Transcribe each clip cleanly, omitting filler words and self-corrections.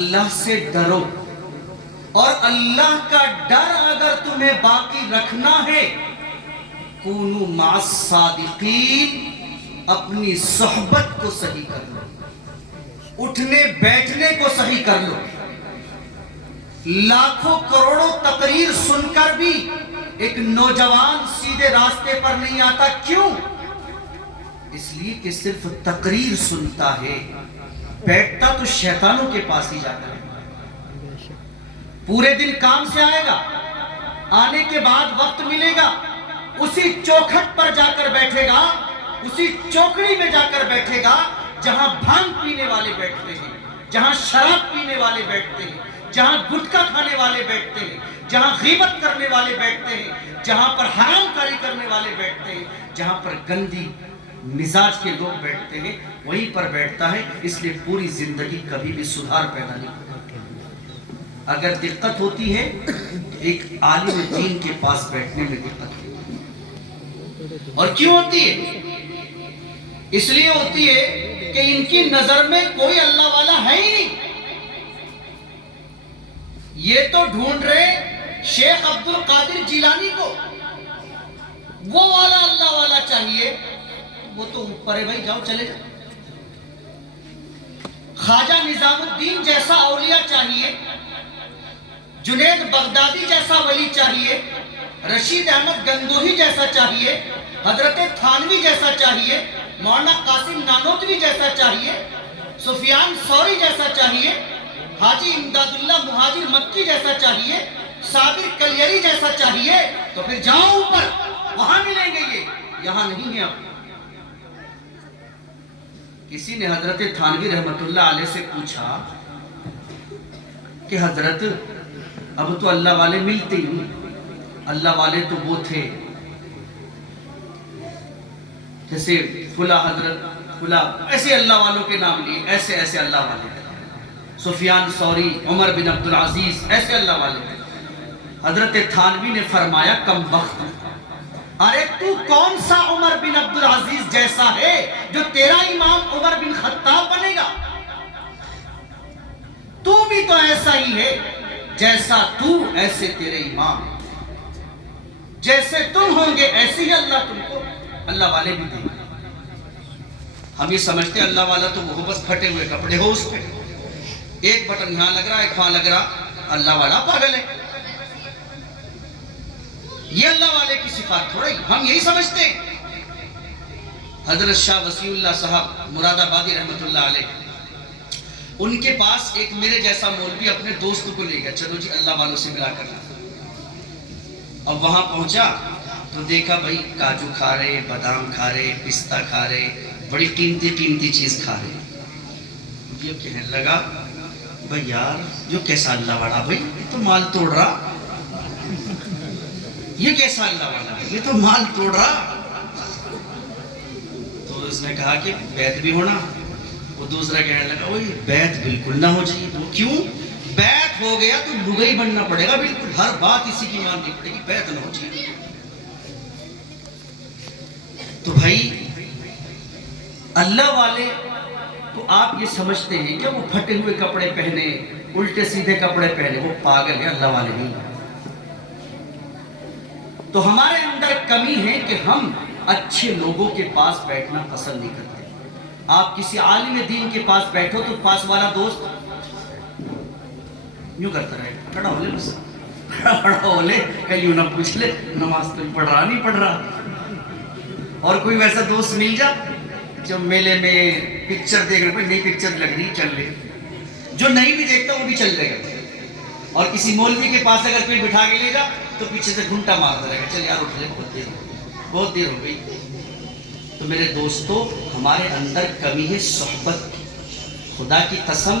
اللہ سے ڈرو، اور اللہ کا ڈر اگر تمہیں باقی رکھنا ہے کونوا مع الصادقین، اپنی صحبت کو صحیح کر لو، اٹھنے بیٹھنے کو صحیح کر لو۔ لاکھوں کروڑوں تقریر سن کر بھی ایک نوجوان سیدھے راستے پر نہیں آتا، کیوں؟ اس لیے کہ صرف تقریر سنتا ہے، بیٹھتا تو شیطانوں کے پاس ہی جاتا ہے۔ پورے دن کام سے آئے گا، آنے کے بعد وقت ملے گا، اسی چوکھٹ پر جا کر بیٹھے گا، اسی چوکڑی میں جا کر بیٹھے گا جہاں بھانگ پینے والے بیٹھتے ہیں، جہاں شراب پینے والے بیٹھتے ہیں، جہاں گٹکا کھانے والے بیٹھتے ہیں، جہاں غیبت کرنے والے بیٹھتے ہیں، جہاں پر حرام کاری کرنے والے بیٹھتے ہیں، جہاں پر گندی مزاج کے لوگ بیٹھتے ہیں، وہیں پر بیٹھتا ہے۔ اس لیے پوری زندگی کبھی بھی سدھار پیدا نہیں ہوتا۔ اگر دقت ہوتی ہے ایک عالم دین کے پاس بیٹھنے میں دقت ہوتی ہے۔ اور کیوں ہوتی ہے؟ اس لیے ہوتی ہے کہ ان کی نظر میں کوئی اللہ والا ہے ہی نہیں۔ یہ تو ڈھونڈ رہے شیخ عبد القادر جیلانی کو، وہ والا اللہ والا چاہیے، وہ تو اوپر ہے بھائی، جاؤ چلے جاؤ۔ خواجہ نظام الدین جیسا اولیاء چاہیے، جنید بغدادی جیسا ولی چاہیے، رشید احمد گنگوہی جیسا چاہیے، حضرت تھانوی جیسا چاہیے، مولانا قاسم نانوتوی جیسا چاہیے، سفیان ثوری جیسا چاہیے، حاجی امداد اللہ مہاجر مکی جیسا چاہیے، صابر کلیری جیسا چاہیے، تو پھر جاؤ اوپر، وہاں ملیں گے یہ، یہاں نہیں ہے۔ اب کسی نے حضرت تھانوی رحمت اللہ علیہ سے پوچھا کہ حضرت اب تو اللہ والے ملتے ہی، اللہ والے تو وہ تھے جیسے فلاں حضرت فلاں، ایسے اللہ والوں کے نام لیے، ایسے ایسے اللہ والے تھے، سفیان ثوری، عمر بن عبدالعزیز، ایسے اللہ والے تھے۔ حضرت تھانوی نے فرمایا کم بخت، ارے تو کون سا عمر بن عبدالعزیز جیسا ہے جو تیرا امام عمر بن خطاب بنے گا؟ تو بھی تو ایسا ہی ہے، جیسا تو ایسے تیرے امام، جیسے تم ہوں گے ایسے ہی اللہ تم کو اللہ والے بھی دیں گے۔ ہم یہ سمجھتے ہیں اللہ والا تو وہ بس پھٹے ہوئے کپڑے ہو، اس پہ ایک بٹن یہاں لگ رہا ہے، ایک وہاں لگ رہا، اللہ والا پاگل ہے، یہ اللہ والے کی صفات تھوڑا ہی، ہم یہی سمجھتے ہیں۔ حضرت شاہ وسیع اللہ صاحب مراد آبادی رحمت اللہ علیہ، ان کے پاس ایک میرے جیسا مولوی اپنے دوست کو لے گیا، چلو جی اللہ والوں سے ملا کر لاتا۔ اب وہاں پہنچا تو دیکھا بھائی کاجو کھا رہے، بادام کھا رہے، پستہ کھا رہے، بڑی قیمتی قیمتی چیز کھا رہے۔ یہ کہنے لگا بھائی یار جو کیسا اللہ والا، بھائی یہ تو مال توڑ رہا، یہ کیسا اللہ والا ہے، یہ تو مال توڑ رہا۔ تو اس نے کہا کہ بیعت بھی ہونا۔ وہ دوسرا کہنے لگا وہی بیعت بالکل نہ ہو جائے۔ وہ کیوں؟ بیعت ہو گیا تو لگئی بننا پڑے گا، بالکل ہر بات اسی کی ماننی پڑے گی، بیعت نہ ہو جائے۔ تو بھائی اللہ والے تو آپ یہ سمجھتے ہیں کہ وہ پھٹے ہوئے کپڑے پہنے، الٹے سیدھے کپڑے پہنے، وہ پاگل ہے، اللہ والے نہیں ہیں۔ تو ہمارے اندر کمی ہے کہ ہم اچھے لوگوں کے پاس بیٹھنا پسند نہیں کرتے۔ آپ کسی عالم دین کے پاس بیٹھو تو پاس والا دوست یوں کرتا رہے، کھڑا ہو لے، بس کھڑا ہو لے، کہیں یوں نہ پوچھ لے نماز تو پڑھ رہا نہیں پڑھ رہا۔ اور کوئی ویسا دوست مل جا جو میلے میں پکچر دیکھ رہے، نئی پکچر لگ رہی چل لے، جو نہیں بھی دیکھتا وہ بھی چل رہے گا۔ اور کسی مولوی کے پاس اگر کوئی بٹھا کے لے جا تو پیچھے سے گھنٹا مارتا رہے گا، چل یار اٹھ لے، بہت دیر ہو گئی۔ تو میرے دوستو ہمارے اندر کمی ہے صحبت کی۔ خدا کی قسم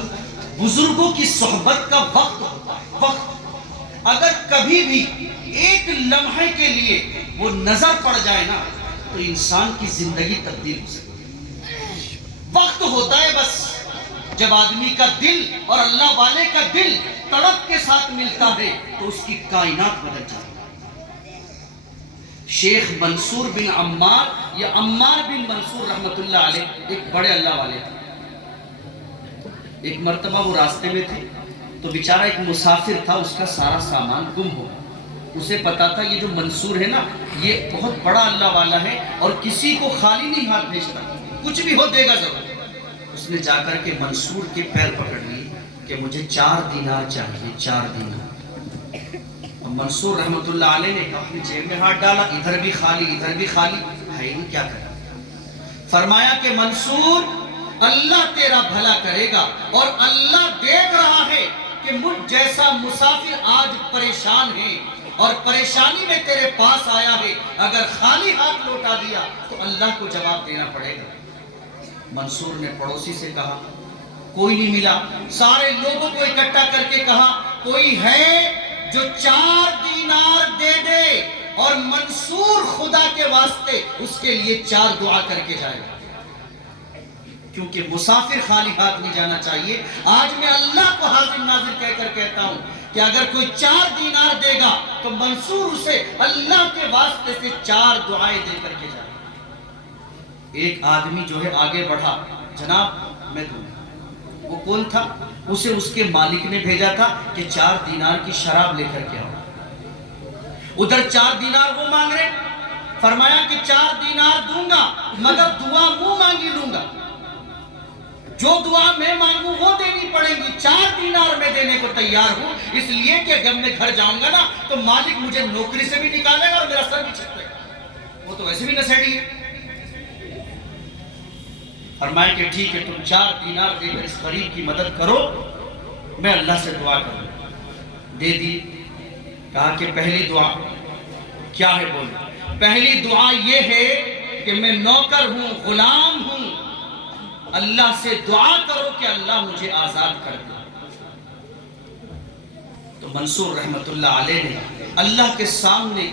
بزرگوں کی صحبت کا وقت ہوتا ہے، وقت اگر کبھی بھی ایک لمحے کے لیے وہ نظر پڑ جائے نا تو انسان کی زندگی تبدیل ہو سکتی ہے۔ وقت ہوتا ہے بس جب آدمی کا دل اور اللہ والے کا دل تڑپ کے ساتھ ملتا ہے تو اس کی کائنات بدل جاتی ہے۔ شیخ منصور بن عمار یا عمار بن منصور رحمت اللہ علیہ ایک بڑے اللہ والے تھے۔ ایک مرتبہ وہ راستے میں تھے تو بیچارہ ایک مسافر تھا, اس کا سارا سامان گم ہو گیا. اسے پتا تھا یہ جو منصور ہے نا یہ بہت بڑا اللہ والا ہے اور کسی کو خالی نہیں ہاتھ بھیجتا, کچھ بھی ہو دے گا ضرور. اس نے جا کر کے منصور کے پیر پکڑ لیے کہ مجھے 4 دینار چاہیے, 4 دینار. اور منصور رحمت اللہ علیہ نے اپنی جیب میں ہاتھ ڈالا, ادھر بھی خالی ادھر بھی خالی ہے, نہیں کیا کرا. فرمایا کہ منصور اللہ تیرا بھلا کرے گا اور اللہ دیکھ رہا ہے کہ مجھ جیسا مسافر آج پریشان ہے اور پریشانی میں تیرے پاس آیا ہے, اگر خالی ہاتھ لوٹا دیا تو اللہ کو جواب دینا پڑے گا. منصور نے پڑوسی سے کہا, کوئی نہیں ملا. سارے لوگوں کو اکٹھا کر کے کہا, کوئی ہے جو 4 دینار دے دے اور منصور خدا کے واسطے اس کے لیے 4 دعا کر کے جائے گا, کیونکہ مسافر خالی ہاتھ نہیں جانا چاہیے. آج میں اللہ کو حاضر ناظر کہہ کر کہتا ہوں کہ اگر کوئی 4 دینار دے گا تو منصور اسے اللہ کے واسطے سے 4 دعائیں دے کر کے جائے. ایک آدمی جو ہے آگے بڑھا, جناب میں دوں. وہ کون تھا؟ اسے اس کے مالک نے بھیجا تھا کہ 4 دینار کی شراب لے کر کے آؤ. ادھر 4 دینار وہ مانگ رہے, فرمایا کہ 4 دینار دوں گا مگر دعا منہ مانگی لوں گا, جو دعا میں مانگوں وہ دینی پڑے گی. 4 دینار میں دینے کو تیار ہوں, اس لیے کہ جب میں گھر جاؤں گا نا تو مالک مجھے نوکری سے بھی نکالے گا اور میرا سر بھی چھپے گا, وہ تو ویسے بھی نشیڑی ہے. فرمائے کہ ٹھیک ہے, تم 4 دینار دے کر اس غریب کی مدد کرو, میں اللہ سے دعا کروں. دے دی. کہا کہ پہلی دعا کیا ہے؟ بولو. پہلی دعا یہ ہے کہ میں نوکر ہوں, غلام ہوں, اللہ سے دعا کرو کہ اللہ مجھے آزاد کر دے. تو منصور رحمت اللہ علیہ نے اللہ کے سامنے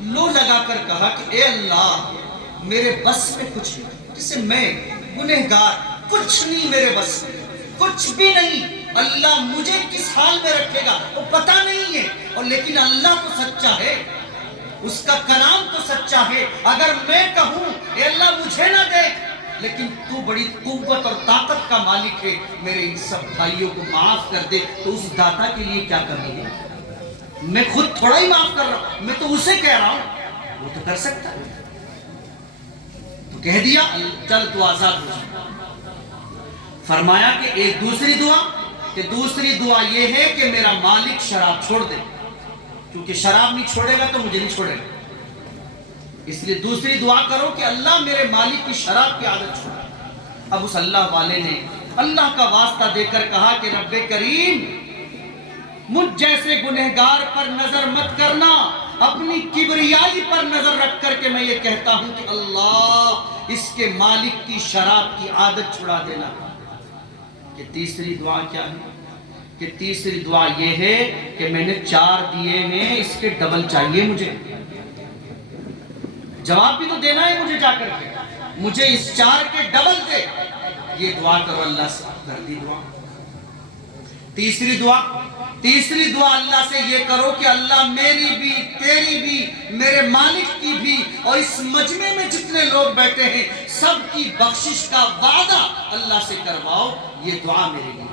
لو لگا کر کہا کہ اے اللہ, میرے بس میں کچھ نہیں, جسے میں گنہگار, کچھ نہیں میرے بس میں, کچھ بھی نہیں. اللہ مجھے کس حال میں رکھے گا وہ پتہ نہیں ہے, اور لیکن اللہ تو سچا ہے, اس کا کلام تو سچا ہے. اگر میں کہوں اے اللہ مجھے نہ دے, لیکن تو بڑی قوت اور طاقت کا مالک ہے, میرے ان سب بھائیوں کو معاف کر دے, تو اس داتا کے لیے کیا کمی ہے؟ میں خود تھوڑا ہی معاف کر رہا ہوں, میں تو اسے کہہ رہا ہوں, وہ تو کر سکتا ہے. تو کہہ دیا چل تو آزاد ہو جائے. فرمایا کہ ایک دوسری دعا, کہ دوسری دعا یہ ہے کہ میرا مالک شراب چھوڑ دے, کیونکہ شراب نہیں چھوڑے گا تو مجھے نہیں چھوڑے گا. اس لیے دوسری دعا کرو کہ اللہ میرے مالک کی شراب کی عادت چھوڑے. اب اس اللہ والے نے اللہ کا واسطہ دے کر کہا کہ رب کریم, مجھ جیسے گنہگار پر نظر مت کرنا, اپنی کبریائی پر نظر رکھ کر کے میں یہ کہتا ہوں کہ اللہ اس کے مالک کی شراب کی عادت چھڑا دینا. کہ تیسری دعا کیا ہے؟ کہ تیسری دعا یہ ہے کہ میں نے 4 دیے ہیں, اس کے ڈبل چاہیے مجھے. جواب بھی تو دینا ہے مجھے جا کر کے, مجھے اس 4 کے ڈبل دے. یہ دعا کرو اللہ سے. کر دی دعا. تیسری دعا اللہ سے یہ کرو کہ اللہ میری بھی, تیری بھی, میرے مالک کی بھی, اور اس مجمع میں جتنے لوگ بیٹھے ہیں سب کی بخشش کا وعدہ اللہ سے کرواؤ. یہ دعا میرے لیے.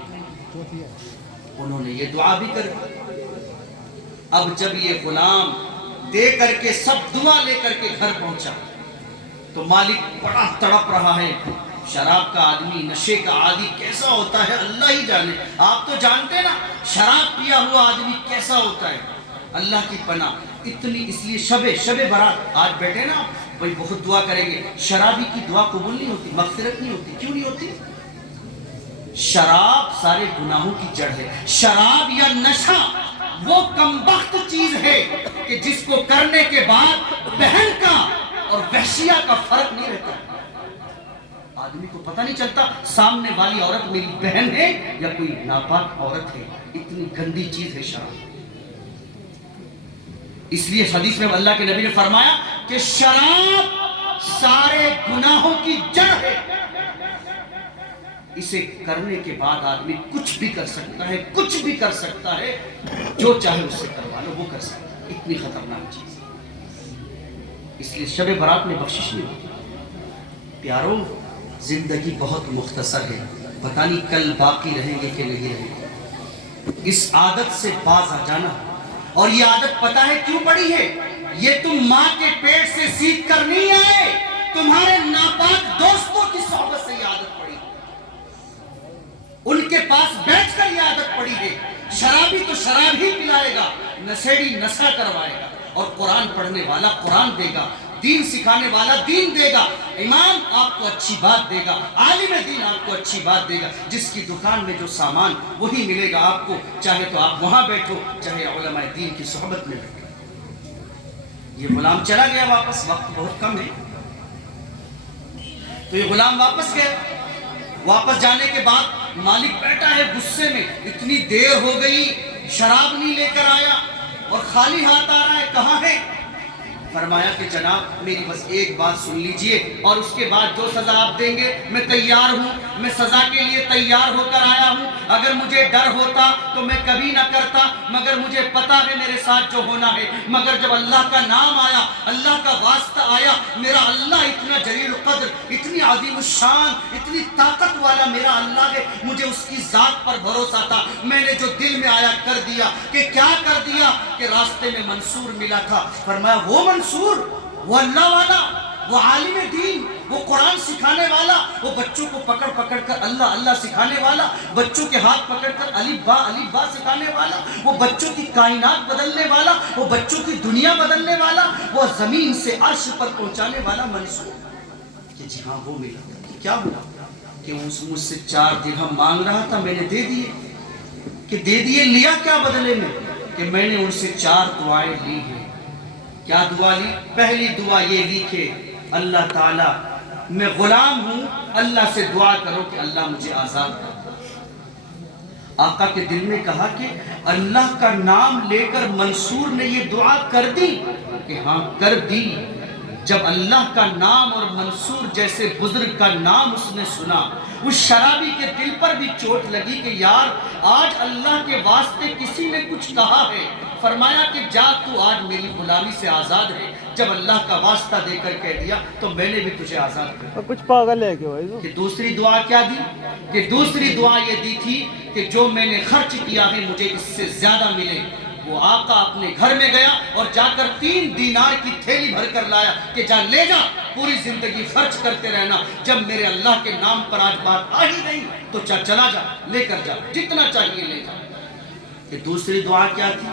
انہوں نے یہ دعا بھی کر دی. اب جب یہ غلام دے کر کے سب دعا لے کر کے گھر پہنچا تو مالک بڑا تڑپ رہا ہے. شراب کا آدمی, نشے کا عادی کیسا ہوتا ہے اللہ ہی جانے. آپ تو جانتے نا شراب پیا ہوا آدمی کیسا ہوتا ہے. اللہ کی پناہ اتنی. اس لیے شب برات آج بیٹھے نا بھائی بہت دعا کریں گے. شرابی کی دعا قبول نہیں ہوتی, مغفرت نہیں ہوتی. کیوں نہیں ہوتی؟ شراب سارے گناہوں کی جڑ ہے. شراب یا نشہ وہ کمبخت چیز ہے کہ جس کو کرنے کے بعد بہن کا اور وحشیہ کا فرق نہیں رہتا. آدمی کو پتہ نہیں چلتا سامنے والی عورت میری بہن ہے یا کوئی ناپاک عورت ہے. اتنی گندی چیز ہے شراب. اس لیے حدیث میں اللہ کے نبی نے فرمایا کہ شراب سارے گناہوں کی جڑ ہے. اسے کرنے کے بعد آدمی کچھ بھی کر سکتا ہے, کچھ بھی کر سکتا ہے, جو چاہے اس سے کروا لو وہ کر سکتا ہے. اتنی خطرناک چیز. اس لیے شب برات میں بخشش نہیں ہوتی. پیارو زندگی بہت مختصر ہے. پتہ نہیں کل باقی رہیں گے کہ نہیں رہیں گے. اس عادت سے باز آ جانا. اور یہ عادت پتہ ہے کیوں پڑی ہے؟ یہ تم ماں کے پیٹ سے سیکھ کر نہیں آئے، تمہارے ناپاک دوستوں کی صحبت سے یہ عادت پڑی. ان کے پاس بیٹھ کر یہ عادت پڑی ہے. شرابی تو شراب ہی پلائے گا، نشیڑی نشہ کروائے گا، اور قرآن پڑھنے والا قرآن دے گا، دین سکھانے والا دین دے گا، امام آپ کو اچھی بات دے گا، عالم دین آپ کو اچھی بات دے گا. جس کی دکان میں جو سامان وہی ملے گا آپ کو، چاہے تو آپ وہاں بیٹھو، چاہے علماء دین کی صحبت میں بیٹھو. یہ غلام چلا گیا واپس، وقت بہت کم ہے. تو یہ غلام واپس گیا. واپس جانے کے بعد مالک بیٹھا ہے غصے میں، اتنی دیر ہو گئی شراب نہیں لے کر آیا اور خالی ہاتھ آ رہا ہے، کہاں ہے؟ فرمایا کہ جناب میری بس ایک بات سن لیجئے، اور اس کے بعد جو سزا آپ دیں گے میں تیار ہوں، میں سزا کے لیے تیار ہو کر آیا ہوں. اگر مجھے ڈر ہوتا تو میں کبھی نہ کرتا، مگر مجھے پتا ہے میرے ساتھ جو ہونا ہے. مگر جب اللہ کا نام آیا، اللہ کا واسطہ آیا، میرا اللہ اتنا جلیل القدر، اتنی عظیم الشان، اتنی طاقت والا میرا اللہ ہے، مجھے اس کی ذات پر بھروسہ تھا. میں نے جو دل میں آیا کر دیا. کہ کیا کر دیا؟ کہ راستے میں منصور ملا تھا. فرمایا وہ منصور، وہ اللہ والا، وہ عالم دین، وہ قرآن سکھانے والا، وہ بچوں کو پکڑ پکڑ کر اللہ اللہ سکھانے والا، بچوں کے ہاتھ پکڑ کر الف با سکھانے والا، وہ بچوں کی کائنات بدلنے والا، وہ بچوں کی دنیا بدلنے والا، وہ زمین سے عرش پر پہنچانے والا منصور. کہ جی ہاں وہ ملا. کیا ہوا؟ کہ مجھ سے 4 درہم مانگ رہا تھا، میں نے دے دیے. کہ دے دیے، لیا کیا بدلے میں؟ کہ میں نے ان سے 4 دعائیں لی ہیں. کیا دعا لی؟ پہلی دعا یہ لی کہ اللہ تعالیٰ میں غلام ہوں، اللہ سے دعا کرو کہ اللہ مجھے آزاد کر. آقا کے دل میں کہا کہ اللہ کا نام لے کر منصور نے یہ دعا کر دی؟ کہ ہاں کر دی. جب اللہ کا نام اور منصور جیسے بزرگ کا نام اس نے سنا، اس شرابی کے دل پر بھی چوٹ لگی کہ یار آج اللہ کے واسطے کسی نے کچھ کہا ہے. فرمایا کہ جا تو آج میری غلامی سے آزاد ہے. جب اللہ کا واسطہ دے کر کہہ دیا تو میں نے بھی تجھے آزاد کر دیا. کچھ پاگل ہے کہ بھائی. کہ دوسری دعا کیا دی؟ کہ دوسری دعا یہ دی تھی کہ جو میں نے خرچ کیا ہے مجھے اس سے زیادہ ملے. وہ آقا اپنے گھر میں گیا اور جا کر 3 دینار کی تھیلی بھر کر لایا کہ جا لے جا، پوری زندگی خرچ کرتے رہنا. جب میرے اللہ کے نام پر آج بات آ ہی نہیں تو چلا جا، لے کر جا، جتنا چاہیے لے جا. کہ دوسری دعا کیا تھی؟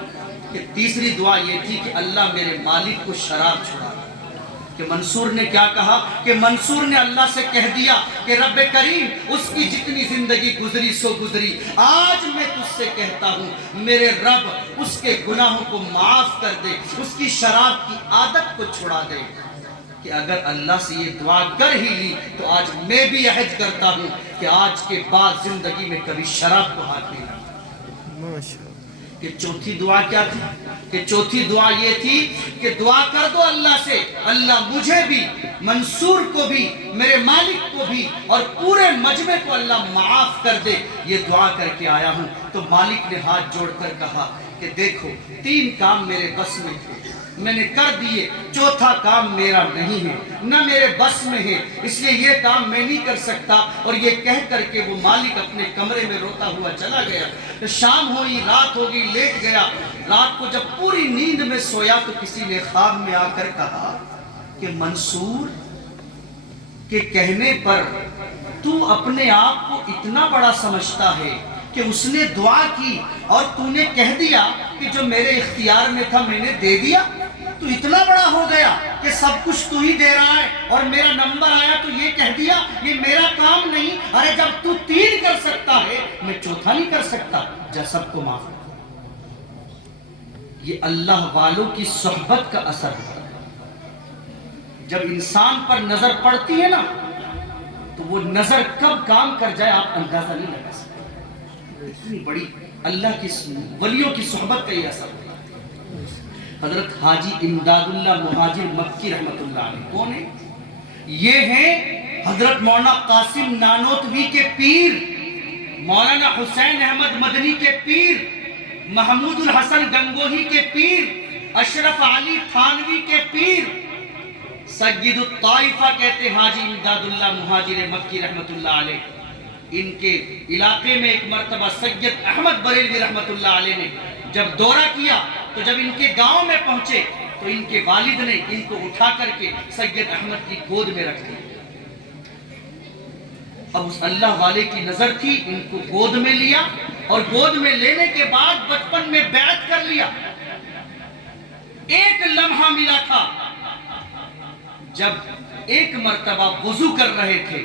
کہ تیسری دعا یہ تھی کہ اللہ میرے مالک کو شراب چھڑا. کہ منصور نے کیا کہا؟ کہ منصور نے اللہ سے کہہ دیا کہ رب کریم اس کی جتنی زندگی گزری سو گزری، آج میں تجھ سے کہتا ہوں میرے رب اس کے گناہوں کو معاف کر دے، اس کی شراب کی عادت کو چھڑا دے. کہ اگر اللہ سے یہ دعا کر ہی لی تو آج میں بھی عہد کرتا ہوں کہ آج کے بعد زندگی میں کبھی شراب کو ہاتھ نہیں لگاؤں. کہ چوتھی دعا کیا تھی؟ کہ چوتھی دعا یہ تھی کہ دعا کر دو اللہ سے، اللہ مجھے بھی، منصور کو بھی، میرے مالک کو بھی اور پورے مجمع کو اللہ معاف کر دے. یہ دعا کر کے آیا ہوں. تو مالک نے ہاتھ جوڑ کر کہا کہ دیکھو 3 کام میرے بس میں تھے، میں نے کر دیے، چوتھا کام میرا نہیں ہے، نہ میرے بس میں ہے، اس لیے یہ کام میں نہیں کر سکتا. اور یہ کہہ کر کے وہ مالک اپنے کمرے میں روتا ہوا چلا گیا. شام ہوئی، رات ہوگی، لیٹ گیا. رات کو جب پوری نیند میں سویا تو کسی نے خواب میں آ کر کہا کہ منصور کے کہنے پر تو اپنے آپ کو اتنا بڑا سمجھتا ہے کہ اس نے دعا کی اور تو نے کہہ دیا کہ جو میرے اختیار میں تھا میں نے دے دیا. تو اتنا بڑا ہو گیا کہ سب کچھ تو ہی دے رہا ہے اور میرا نمبر آیا تو یہ کہہ دیا یہ میرا کام نہیں. ارے جب تو 3 کر سکتا ہے میں چوتھا نہیں کر سکتا، جا سب کو معاف کر. یہ اللہ والوں کی صحبت کا اثر ہوتا ہے. جب انسان پر نظر پڑتی ہے نا تو وہ نظر کب کام کر جائے آپ اندازہ نہیں لگا سکتے. اتنی بڑی اللہ کی ولیوں کی صحبت کا یہ اثر ہوتا ہے. حضرت حاجی امداد اللہ مہاجر مکی رحمت اللہ علیہ کون ہے؟ یہ ہیں حضرت مولانا قاسم نانوتوی کے پیر، مولانا حسین احمد مدنی کے پیر، محمود الحسن گنگوہی کے پیر، اشرف علی تھانوی کے پیر، سید الطائفہ کہتے حاجی امداد اللہ مہاجر مکی رحمت اللہ علیہ. ان کے علاقے میں ایک مرتبہ سید احمد بریلوی رحمت اللہ علیہ نے جب دورہ کیا تو جب ان کے گاؤں میں پہنچے تو ان کے والد نے ان کو اٹھا کر کے سید احمد کی گود میں رکھ دیا. اب اس اللہ والے کی نظر تھی، ان کو گود میں لیا اور گود میں لینے کے بعد بچپن میں بیعت کر لیا. ایک لمحہ ملا تھا جب ایک مرتبہ وضو کر رہے تھے،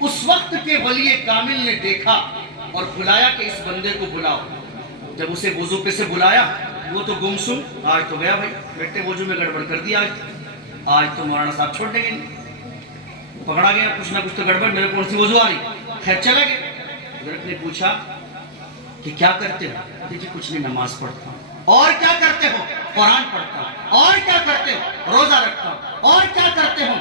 اس وقت کے ولی کامل نے دیکھا اور بلایا کہ اس بندے کو بلاؤ. جب اسے وضو پہ سے بلایا وہ تو گمسم، آج تو گیا بھائی بیٹے وضو میں گڑبڑ کر دیا، آج تو مولانا صاحب چھوڑ دیں گے نہیں. پکڑا گیا کچھ نہ کچھ تو گڑبڑ، میرے کون سی وضو آ رہی. خیر چلا گیا. حضرت نے پوچھا کہ کیا کرتے ہو؟ دیکھیے کچھ نہیں، نماز پڑھتا ہوں. اور کیا کرتے ہو؟ قرآن پڑھتا ہوں. اور کیا کرتے ہو؟ روزہ رکھتا ہوں. اور کیا کرتے ہو؟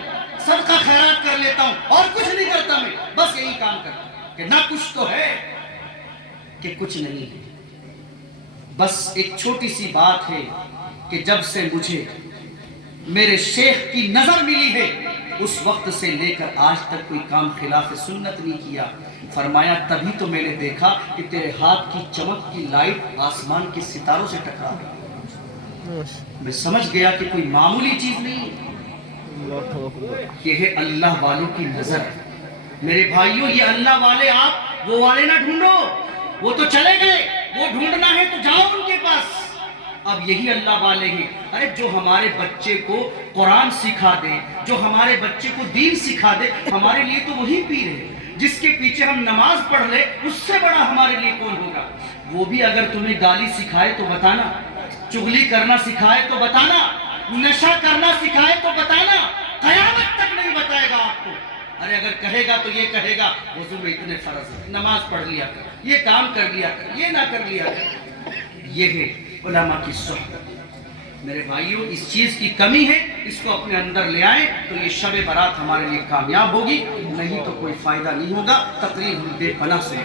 صدقہ خیرات کر لیتا ہوں. اور کچھ نہیں کرتا میں، بس یہی کام کرتا ہوں. کہ نہ کچھ تو ہے کہ کچھ نہیں ہے. بس ایک چھوٹی سی بات ہے کہ جب سے مجھے میرے شیخ کی نظر ملی ہے اس وقت سے لے کر آج تک کوئی کام خلاف سنت نہیں کیا. فرمایا تبھی تو میں نے دیکھا کہ تیرے ہاتھ کی چمک کی لائٹ آسمان کے ستاروں سے ٹکرا گئی. میں سمجھ گیا کہ کوئی معمولی چیز نہیں ہے، یہ ہے اللہ والوں کی نظر. میرے بھائیوں یہ اللہ والے آپ وہ والے نہ ڈھونڈو، وہ تو چلے گئے. وہ ڈھونڈنا ہے تو جاؤ ان کے پاس. اب یہی اللہ والے ہیں. ارے جو ہمارے بچے کو قرآن سکھا دے، جو ہمارے بچے کو دین سکھا دے، ہمارے لیے تو وہی پیر ہے. جس کے پیچھے ہم نماز پڑھ لے اس سے بڑا ہمارے لیے کون ہوگا. وہ بھی اگر تمہیں گالی سکھائے تو بتانا، چغلی کرنا سکھائے تو بتانا، نشہ کرنا سکھائے تو بتانا، قیامت تک نہیں بتائے گا آپ کو. ارے اگر کہے گا تو یہ کہے گا وضو میں اتنے فرض ہے، نماز پڑھ لیا کر، یہ کام کر لیا کر، یہ نہ کر لیا کر. یہ ہے علماء کی صحبت. میرے بھائیوں اس چیز کی کمی ہے، اس کو اپنے اندر لے آئیں تو یہ شب برات ہمارے لیے کامیاب ہوگی، نہیں تو کوئی فائدہ نہیں ہوگا. تقریر بے پناہ سے،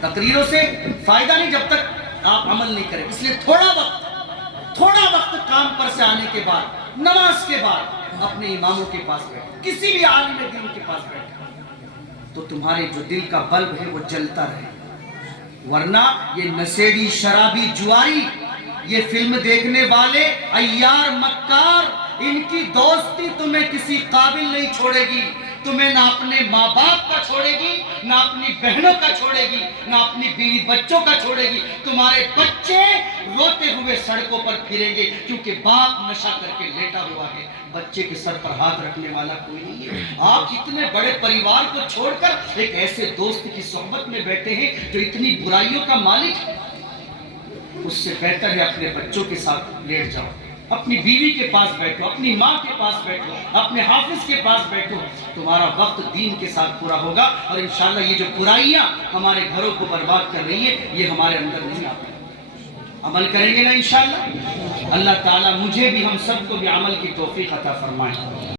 تقریروں سے فائدہ نہیں جب تک آپ عمل نہیں کریں. اس لیے تھوڑا وقت کام پر سے آنے کے بعد، نماز کے بعد اپنے اماموں کے پاس بیٹھے، کسی بھی عالم دین کے پاس بیٹھے تو تمہارے جو دل کا بلب ہے وہ جلتا رہے. ورنہ یہ نشیڑی شرابی جواری، یہ فلم دیکھنے والے عیار مکار، ان کی دوستی تمہیں کسی قابل نہیں چھوڑے گی. تمہیں نہ اپنے ماں باپ کا چھوڑے گی، نہ اپنی بہنوں کا چھوڑے گی، نہ اپنی بیوی بچوں کا چھوڑے گی. تمہارے بچے روتے ہوئے سڑکوں پر پھریں گے کیونکہ باپ نشہ کر کے لیٹا ہوا ہے، بچے کے سر پر ہاتھ رکھنے والا کوئی نہیں ہے. آپ اتنے بڑے پریوار کو چھوڑ کر ایک ایسے دوست کی صحبت میں بیٹھے ہیں جو اتنی برائیوں کا مالک ہے. اس سے بہتر ہے اپنے بچوں کے ساتھ لیٹ جاؤ، اپنی بیوی کے پاس بیٹھو، اپنی ماں کے پاس بیٹھو، اپنے حافظ کے پاس بیٹھو. تمہارا وقت دین کے ساتھ پورا ہوگا اور انشاءاللہ یہ جو برائیاں ہمارے گھروں کو برباد کر رہی ہے یہ ہمارے اندر نہیں آتی. عمل کریں گے نا انشاءاللہ. اللہ تعالیٰ مجھے بھی ہم سب کو بھی عمل کی توفیق عطا فرمائے.